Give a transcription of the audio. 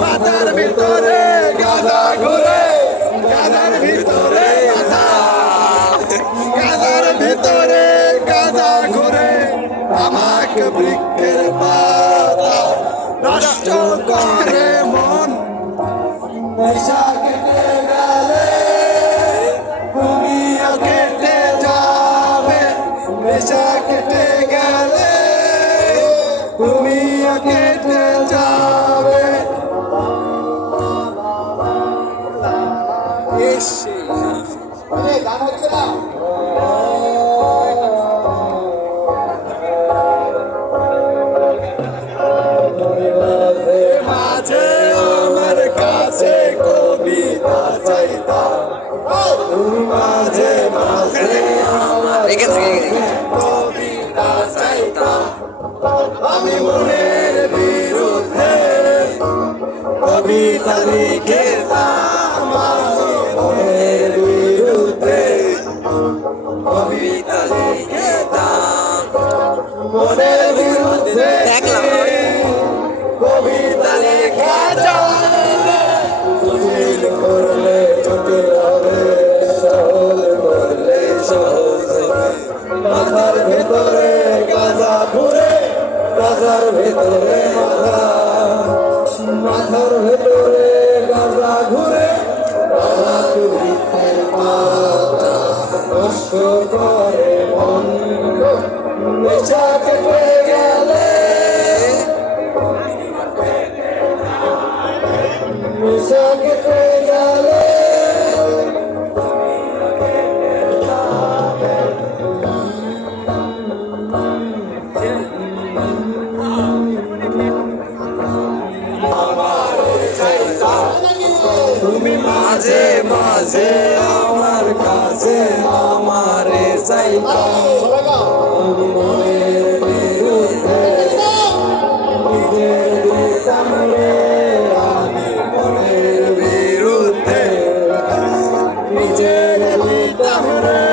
মাথার ভিতরে গাধা ঘুরে, গাধার ভিতরে গাধার ভিতরে গাধা ঘুরে, আমাকে বৃক্ষের পাতা নষ্ট করে মন। নেশা কেটে গেলে তুমিও কেটে যাবে, নেশা কেটে গেলে তুমিও কেটে যাবে। গান হচ্ছে না মাঝে আমার কাছে কবিতা চাইতা, মাঝে মাঝে কবিতা চাইতা, আমি মনের বিরুদ্ধে কবিতা লিখেতাম, মনের বিরুদ্ধে কবিতা লিখেতাম, মনের বিরুদ্ধে কবিতা লেখা চলে, জটিল করলে জটিল হবে, সহজ করলে সহজ হবে। মাথার ভেতরে গাধা ঘুরে, গাধার ভেতরে মাথা, মাথার ভেতরে গাধা ঘুরে, আমাকে বৃক্ষের পাতা নষ্ট করে মন। নেশা কেটে গেলে, নেশা কেটে গেলে তুমি মাঝে মাঝে আমার কাছে আমারে চাইতা, মনের বিরুদ্ধে নিজের দিতাম রে, আমি মনের বিরুদ্ধে নিজের দিতাম রে।